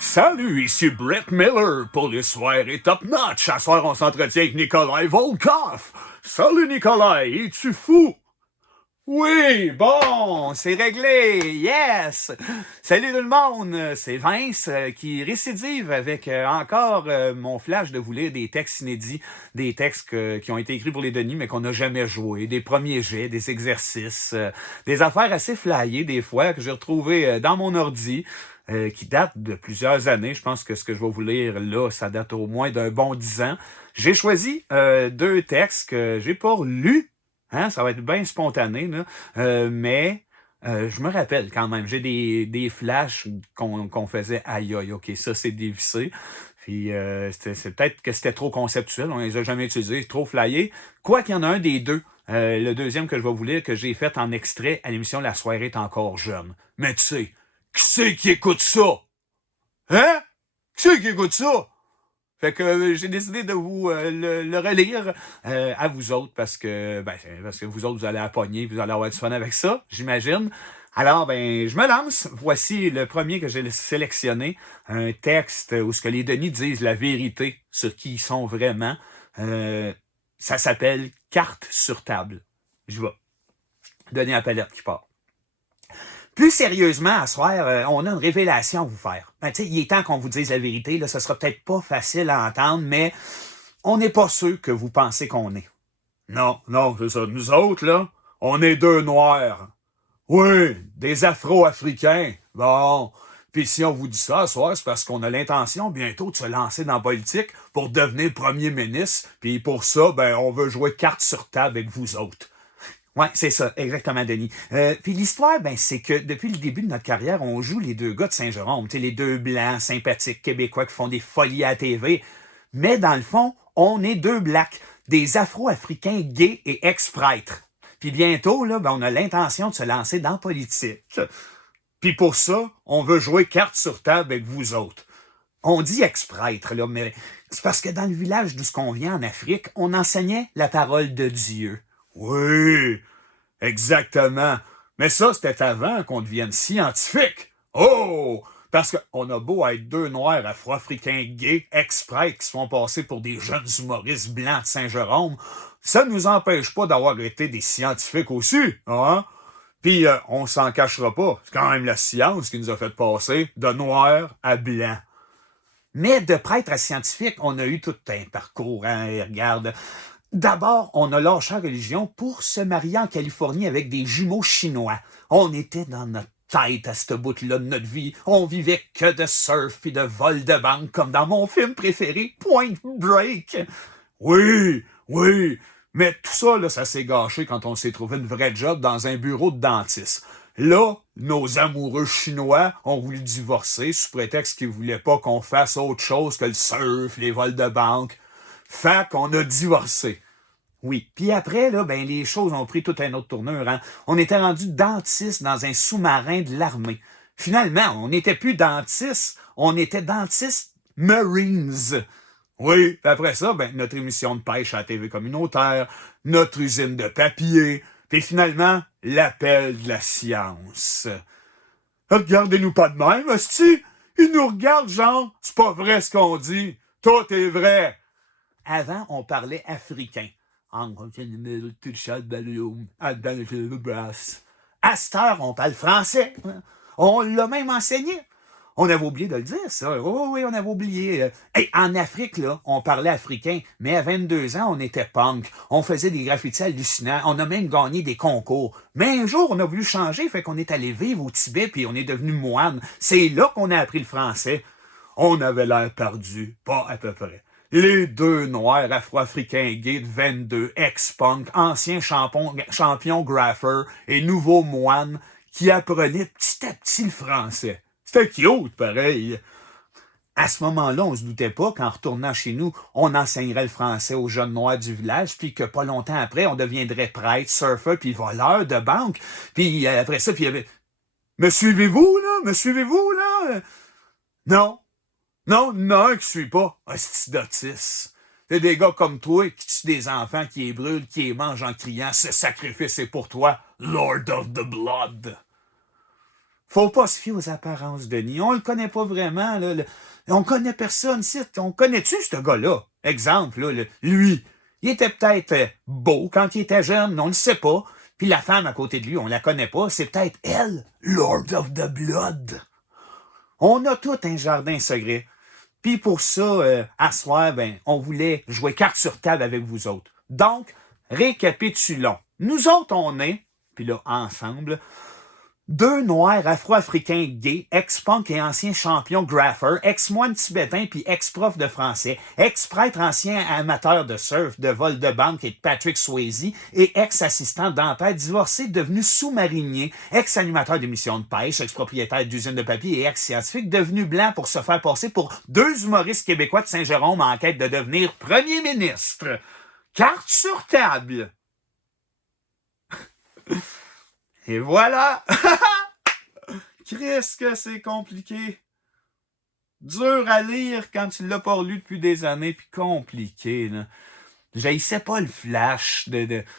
Salut, ici Brett Miller pour les soirées top-notch. Ce soir, on s'entretient avec Nikolai Volkov. Salut Nikolai, es-tu fou? Oui, bon, c'est réglé, yes! Salut tout le monde, c'est Vince qui récidive avec encore mon flash de vous lire des textes inédits, des textes qui ont été écrits pour les Denis mais qu'on n'a jamais joués, des premiers jets, des exercices, des affaires assez flyées des fois que j'ai retrouvées dans mon ordi. Qui datent de plusieurs années. Je pense que ce que je vais vous lire là, ça date au moins d'un bon 10 ans. J'ai choisi deux textes que j'ai pas lus. Hein, ça va être bien spontané, là. Mais je me rappelle quand même. J'ai des flashs qu'on faisait aïe aïe, ok, ça c'est dévissé. Puis c'est peut-être que c'était trop conceptuel, on les a jamais utilisés, trop flyé. Quoi qu'il y en a un des deux. Le deuxième que je vais vous lire, que j'ai fait en extrait à l'émission La soirée est encore jeune. Mais tu sais, qui c'est qui écoute ça? Hein? Qui c'est qui écoute ça? Fait que j'ai décidé de vous le relire à vous autres parce que vous autres, vous allez la pogner, vous allez avoir du fun avec ça, j'imagine. Alors, je me lance. Voici le premier que j'ai sélectionné. Un texte où ce que les Denis disent la vérité sur qui ils sont vraiment. Ça s'appelle Carte sur table. Je vais. Denis à palette qui part. Plus sérieusement, à soir, on a une révélation à vous faire. Il est temps qu'on vous dise la vérité. Là, ça sera peut-être pas facile à entendre, mais on n'est pas ceux que vous pensez qu'on est. Non, c'est ça. Nous autres, là, on est deux Noirs. Oui, des Afro-Africains. Bon. Puis si on vous dit ça, à soir, c'est parce qu'on a l'intention bientôt de se lancer dans la politique pour devenir premier ministre. Puis pour ça, on veut jouer carte sur table avec vous autres. Ouais, c'est ça, exactement, Denis. Puis l'histoire, c'est que depuis le début de notre carrière, on joue les deux gars de Saint-Jérôme, les deux blancs, sympathiques Québécois qui font des folies à la TV. Mais dans le fond, on est deux blacks, des Afro-Africains gays et ex-prêtres. Puis bientôt, là, on a l'intention de se lancer dans la politique. Puis pour ça, on veut jouer carte sur table avec vous autres. On dit ex-prêtre, là, mais c'est parce que dans le village d'où qu'on vient en Afrique, on enseignait la parole de Dieu. Oui, exactement. Mais ça, c'était avant qu'on devienne scientifique. Oh! Parce qu'on a beau être deux Noirs afro-africains gays, ex-prêtres qui se font passer pour des jeunes humoristes blancs de Saint-Jérôme, ça ne nous empêche pas d'avoir été des scientifiques aussi, hein? Puis on s'en cachera pas. C'est quand même la science qui nous a fait passer de noir à blanc. Mais de prêtre à scientifique, on a eu tout un parcours, hein, et regarde. D'abord, on a lâché la religion pour se marier en Californie avec des jumeaux chinois. On était dans notre tête à ce bout-là de notre vie. On vivait que de surf et de vol de banque, comme dans mon film préféré, Point Break. Oui, mais tout ça, là, ça s'est gâché quand on s'est trouvé une vraie job dans un bureau de dentiste. Là, nos amoureux chinois ont voulu divorcer sous prétexte qu'ils voulaient pas qu'on fasse autre chose que le surf, les vols de banque. Fait qu'on a divorcé. Oui. Puis après, là, les choses ont pris toute une autre tournure, hein. On était rendu dentiste dans un sous-marin de l'armée. Finalement, on n'était plus dentiste, on était dentiste Marines. Oui, puis après ça, notre émission de pêche à la TV communautaire, notre usine de papier, puis finalement, l'appel de la science. Regardez-nous pas de même, hostie. Ils nous regardent genre, c'est pas vrai ce qu'on dit. Tout est vrai. Avant, on parlait africain. À cette heure, on parle français. On l'a même enseigné. On avait oublié de le dire, ça. Oh, oui, on avait oublié. Hey, en Afrique, là, on parlait africain, mais à 22 ans, on était punk. On faisait des graffitis hallucinants. On a même gagné des concours. Mais un jour, on a voulu changer, fait qu'on est allé vivre au Tibet, puis on est devenu moine. C'est là qu'on a appris le français. On avait l'air perdu, pas à peu près. Les deux Noirs afro-africains gays de 22, ex-punk, anciens champions graffeurs et nouveaux moines qui apprenaient petit à petit le français. C'était cute, pareil. À ce moment-là, on se doutait pas qu'en retournant chez nous, on enseignerait le français aux jeunes noirs du village, puis que pas longtemps après, on deviendrait prêtre, surfeur, puis voleur de banque. Puis après ça, puis il y avait... Me suivez-vous, là? Non, un qui suit pas. Hostie d'autiste. C'est des gars comme toi qui tuent des enfants, qui les brûlent, qui les mangent en criant « Ce sacrifice est pour toi, Lord of the Blood ». Faut pas se fier aux apparences, Denis. On le connaît pas vraiment, là. On connaît personne, si. On connaît-tu ce gars-là? Exemple, là, lui. Il était peut-être beau quand il était jeune, on ne le sait pas. Puis la femme à côté de lui, on la connaît pas. C'est peut-être elle, Lord of the Blood. On a tout un jardin secret. Puis pour ça, à soir, on voulait jouer carte sur table avec vous autres. Donc, récapitulons. Nous autres, on est, puis là, ensemble, deux Noirs afro-africains gays, ex-punk et anciens champions grapher, ex-moine tibétain puis ex-prof de français, ex-prêtre ancien amateur de surf, de vol de banque et de Patrick Swayze, et ex-assistant dentaire divorcé devenu sous-marinier, ex-animateur d'émissions de pêche, ex-propriétaire d'usine de papier et ex-scientifique devenu blanc pour se faire passer pour deux humoristes québécois de Saint-Jérôme en quête de devenir premier ministre. Carte sur table. Et voilà! Qu'est-ce que c'est compliqué! Dur à lire quand tu l'as pas lu depuis des années, puis compliqué, là. J'haïssais pas le flash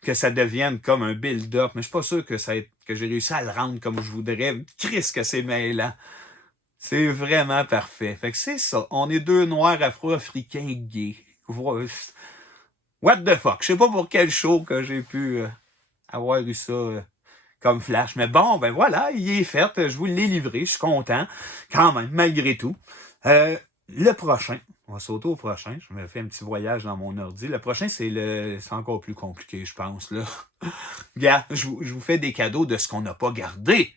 que ça devienne comme un build-up, mais je suis pas sûr que j'ai réussi à le rendre comme je voudrais. Qu'est-ce que c'est mêlant! C'est vraiment parfait. Fait que c'est ça. On est deux Noirs afro-africains gays. What the fuck? Je sais pas pour quel show que j'ai pu avoir eu ça comme flash. Mais bon, voilà, il est fait. Je vous l'ai livré. Je suis content. Quand même, malgré tout. Le prochain, on va sauter au prochain. Je me fais un petit voyage dans mon ordi. Le prochain, c'est encore plus compliqué, je pense, là. Regarde, je vous fais des cadeaux de ce qu'on n'a pas gardé.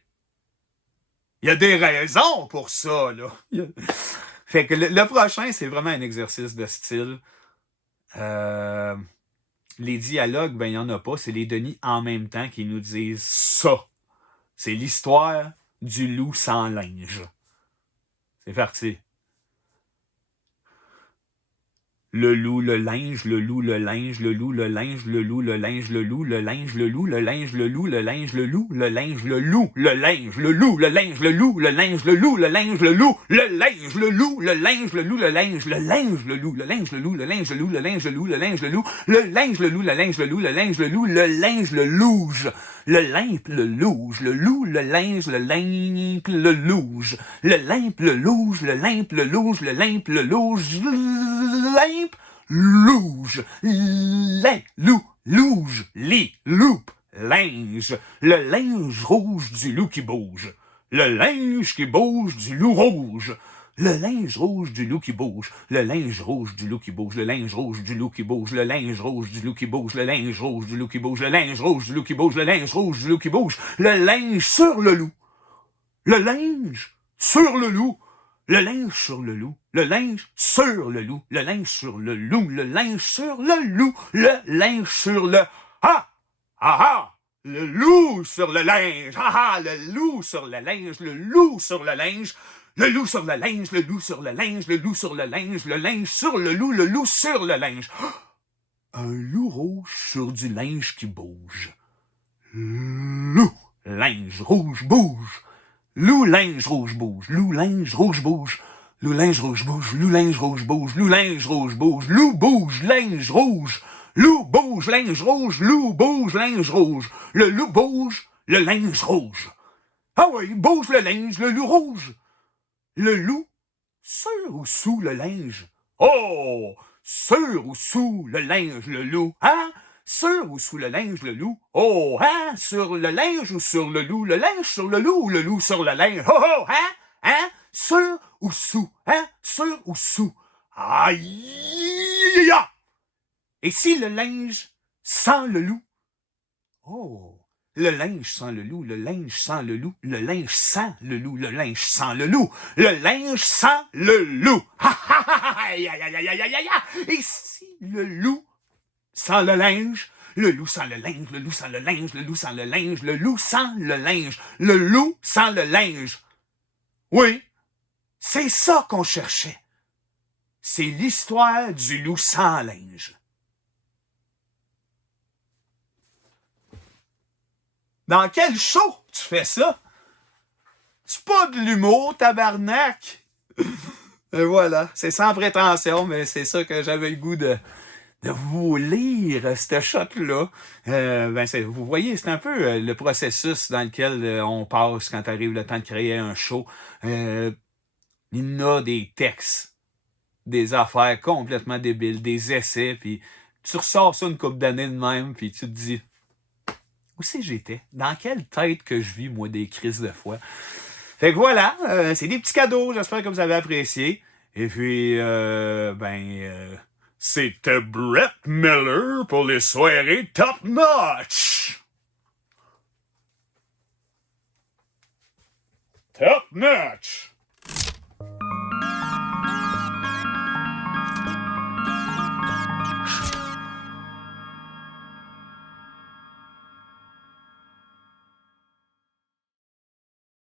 Il y a des raisons pour ça, là. Fait que le prochain, c'est vraiment un exercice de style. Les dialogues, il n'y en a pas. C'est les Denis en même temps qui nous disent ça. C'est l'histoire du loup sans linge. C'est parti. Le loup, le linge, le loup, le linge, le loup, le linge, le loup, le linge, le loup, le linge, le loup, le linge, le loup, le linge, le loup, le linge, le loup, le linge, le loup, le linge, le loup, le linge, le loup, le linge, le loup, le linge, le loup, le linge, le loup, le linge, le linge, le loup, le linge, le loup, le linge, le loup, le linge, le loup, le linge, le loup, le linge, le loup, le linge, le loup, le linge, le loup, le linge, le louge. Le limpe, le louge, le loup, le linge, le limpe, le louge. Le limpe, le louge, le limpe, le louge, le limpe, le louge, limpe, louge, louge, lit, loupe, linge. Le linge rouge du loup qui bouge. Le linge qui bouge du loup rouge. Le linge rouge du loup qui bouge, le linge rouge du loup qui bouge, le linge rouge du loup qui bouge, le linge rouge du loup qui bouge, le linge rouge du loup qui bouge, le linge rouge du loup qui bouge, le linge rouge du loup qui bouge, le linge sur le loup, le linge sur le loup, le linge sur le loup, le linge sur le loup, le linge sur le loup, le linge sur le loup, le linge sur le ah ah le loup sur le linge, le loup sur le linge, le loup sur le linge. Le loup sur le linge, le loup sur le linge, le loup sur le linge sur le loup sur le linge. Un loup rouge sur du linge qui bouge. Loup, linge rouge bouge. Loup, linge rouge bouge. Loup, linge rouge bouge. Loup, linge rouge bouge. Loup, linge rouge bouge. Loup, linge rouge bouge. Loup bouge, linge rouge. Loup bouge, linge rouge. Loup bouge, linge rouge. Le loup bouge, le linge rouge. Ah oui, bouge le linge, le loup rouge. Le loup, sur ou sous le linge? Oh! Sur ou sous le linge, le loup? Hein? Sur ou sous le linge, le loup? Oh! Hein? Sur le linge ou sur le loup? Le linge sur le loup ou le loup sur le linge? Oh! Oh! Hein? Hein? Sur ou sous? Hein? Sur ou sous? Aïe! Et si le linge sent le loup? Oh! Le linge sent le loup, le linge sent le loup, le linge sent le loup, le linge sent le loup, le linge sent le loup. Et si le loup sent le linge, le loup sent le linge, le loup sent le linge, le loup sent le linge, le loup sent le linge, le loup sent le linge. Oui, c'est ça qu'on cherchait. C'est l'histoire du loup sans linge. Dans quel show tu fais ça? C'est pas de l'humour, tabarnak! Et voilà, c'est sans prétention, mais c'est ça que j'avais le goût de de vous lire ce shot-là. Vous voyez, c'est un peu le processus dans lequel on passe quand arrive le temps de créer un show. Il y en a des textes, des affaires complètement débiles, des essais, puis tu ressors ça une couple d'années de même, puis tu te dis, où c'est que j'étais? Dans quelle tête que je vis, moi, des crises de foi? Fait que voilà, c'est des petits cadeaux, j'espère que vous avez apprécié. Et puis, c'était Brett Miller pour les soirées Top Notch! Top Notch!